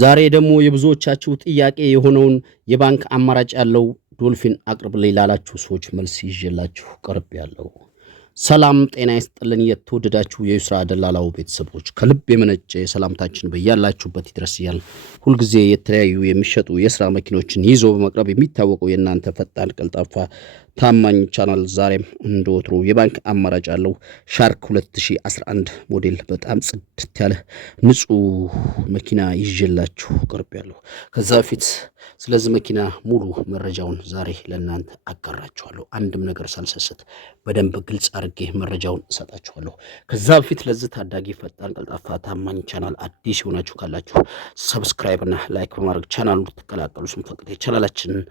ዛሬ ደግሞ የብዙዎቻችሁ ጥያቄ የሆነውን የባንክ አማራጭ ያለው ዶልፊን አቅርብልኝ ላላችሁ ሰዎች መልስ ይዤላችሁ ቀርቤያለሁ። ሰላም ጤና ይስጥልን። የተወደዳችሁ የዩስራ ደላላው ቤተሰቦች ከልብ የመነጨ ሰላምታችን በያላችሁበት ይድረስ እያልን ሁልጊዜ የተለያዩ የሚሸጡ የስራ መኪኖችን ይዞ በመቅረብ የሚታወቀው የእናንተ ፈጣን ቀልጣፋ ታማኝ ቻናል ዛሬም እንደወትሮ የባንክ አማራጭ ያለው ሻርክ 2011 ሞዴል በጣም ጽድት ያለ ንጹህ መኪና ይዤላችሁ ቀርቤያለሁ። ከዛ በፊት ስለዚህ መኪና ሙሉ መረጃውን ዛሬ ለእናንተ አጋራችኋለሁ። አንድም ነገር ሳልሰስት በደንብ ግልጽ አድርጌ መረጃውን እሰጣችኋለሁ። ከዛ በፊት ለዚህ ታዳጊ ፈጣን ቀልጣፋ ታማኝ ቻናል አዲስ የሆናችሁ ካላችሁ ሰብስክራይብ እና ላይክ በማድረግ ቻናሉን ትቀላቀሉ ስንፈቅድ የቻናላችንን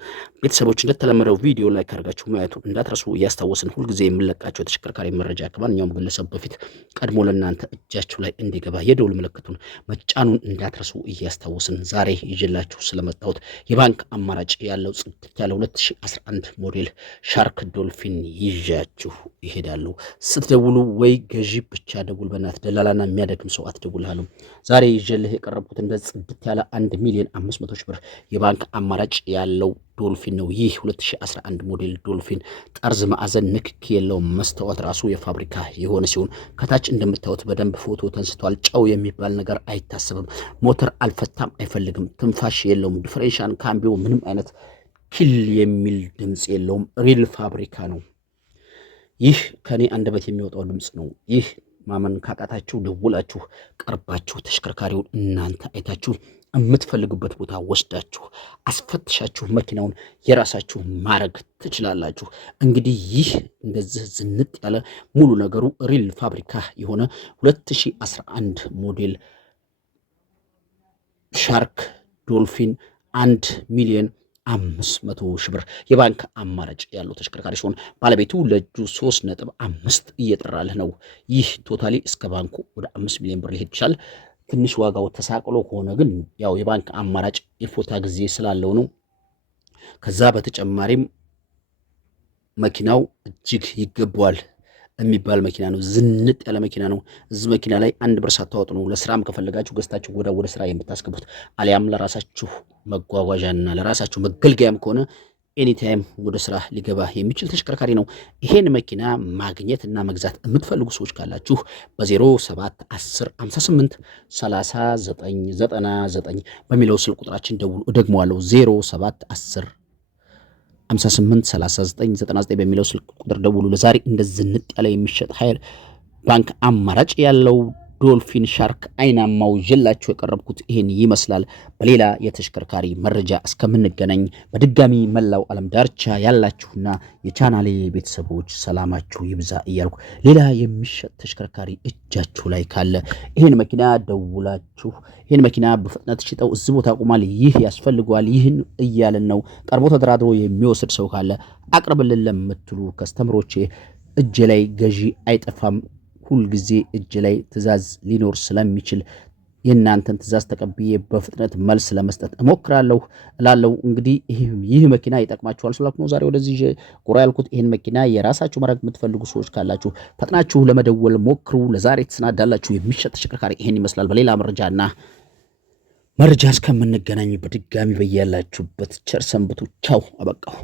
ቤተሰቦች እንደተለመደው ቪዲዮ ላይክ አድርጋችሁ ማየቱን እንዳትረሱ እያስታወስን ሁልጊዜ የምንለቃቸው የተሽከርካሪ መረጃ ከማንኛውም ግለሰብ በፊት ቀድሞ ለእናንተ እጃችሁ ላይ እንዲገባ የደውል ምልክቱን መጫኑን እንዳትረሱ እያስታወስን ዛሬ ይዤላችሁ ስለመጣሁት የባንክ አማራጭ ያለው ጽድት ያለ 2011 ሞዴል ሻርክ ዶልፊን ይዣችሁ ይሄዳሉ። ስትደውሉ ወይ ገዢ ብቻ ደውል፣ በእናት ደላላና የሚያደክም ሰው አትደውልሃሉ። ዛሬ ይዤልህ የቀረብኩት እንደ ጽድት ያለ 1,500,000 ብር የባንክ አማራጭ ያለው ዶልፊን ነው። ይህ 2011 ሞዴል ዶልፊን ጠርዝ ማዕዘን ንክክ የለውም። መስታወት ራሱ የፋብሪካ የሆነ ሲሆን ከታች እንደምታዩት በደንብ ፎቶ ተንስቷል። ጨው የሚባል ነገር አይታሰብም። ሞተር አልፈታም፣ አይፈልግም፣ ትንፋሽ የለውም። ዲፈረንሻል ካምቢዮ ምንም አይነት ኪል የሚል ድምፅ የለውም። ሪል ፋብሪካ ነው። ይህ ከኔ አንደበት የሚወጣው ድምፅ ነው። ይህ ማመን ካቃታችሁ ደውላችሁ ቀርባችሁ ተሽከርካሪውን እናንተ አይታችሁ የምትፈልጉበት ቦታ ወስዳችሁ አስፈትሻችሁ መኪናውን የራሳችሁ ማድረግ ትችላላችሁ። እንግዲህ ይህ እንደዚህ ዝንጥ ያለ ሙሉ ነገሩ ሪል ፋብሪካ የሆነ 2011 ሞዴል ሻርክ ዶልፊን 1,500,000 ብር የባንክ አማራጭ ያለው ተሽከርካሪ ሲሆን ባለቤቱ ለእጁ 3.5 እየጠራልህ ነው። ይህ ቶታሊ እስከ ባንኩ ወደ 5 ሚሊዮን ብር ሊሄድ ይችላል። ትንሽ ዋጋው ተሳቅሎ ከሆነ ግን ያው የባንክ አማራጭ የፎታ ጊዜ ስላለው ነው። ከዛ በተጨማሪም መኪናው እጅግ ይገባዋል የሚባል መኪና ነው። ዝንጥ ያለ መኪና ነው። እዚህ መኪና ላይ አንድ ብር ሳታወጡ ነው ለስራም ከፈለጋችሁ ገዝታችሁ ወደ ስራ የምታስገቡት፣ አሊያም ለራሳችሁ መጓጓዣና ለራሳችሁ መገልገያም ከሆነ ኤኒታይም ወደ ስራ ሊገባ የሚችል ተሽከርካሪ ነው። ይሄን መኪና ማግኘት እና መግዛት የምትፈልጉ ሰዎች ካላችሁ በ0710583999 በሚለው ስልክ ቁጥራችን ደውሉ። እደግመዋለሁ 0710583999 በሚለው ስልክ ቁጥር ደውሉ። ለዛሬ እንደዚህ ንጥ ያለ የሚሸጥ ኃይል ባንክ አማራጭ ያለው ዶልፊን ሻርክ አይናማው ይዤላችሁ የቀረብኩት ይሄን ይመስላል። በሌላ የተሽከርካሪ መረጃ እስከምንገናኝ በድጋሚ መላው ዓለም ዳርቻ ያላችሁና የቻናሌ ቤተሰቦች ሰላማችሁ ይብዛ እያልኩ ሌላ የሚሸጥ ተሽከርካሪ እጃችሁ ላይ ካለ ይሄን መኪና ደውላችሁ ይሄን መኪና በፍጥነት ሽጠው እዚህ ቦታ ቆማል፣ ይህ ያስፈልገዋል፣ ይህን እያልን ነው ቀርቦ ተደራድሮ የሚወስድ ሰው ካለ አቅርብልን ለምትሉ ከስተምሮቼ እጅ ላይ ገዢ አይጠፋም። ሁል ጊዜ እጅ ላይ ትእዛዝ ሊኖር ስለሚችል የእናንተን ትእዛዝ ተቀብዬ በፍጥነት መልስ ለመስጠት እሞክራለሁ እላለሁ። እንግዲህ ይህ መኪና ይጠቅማችኋል ስላልኩ ነው ዛሬ ወደዚህ ጎራ ያልኩት። ይህን መኪና የራሳችሁ ማድረግ የምትፈልጉ ሰዎች ካላችሁ ፈጥናችሁ ለመደወል ሞክሩ። ለዛሬ ተሰናዳላችሁ የሚሸጥ ተሽከርካሪ ይሄን ይመስላል። በሌላ መረጃ እስከምንገናኝ በድጋሚ በያላችሁበት ቸር ሰንብቱ። ቻው፣ አበቃሁ።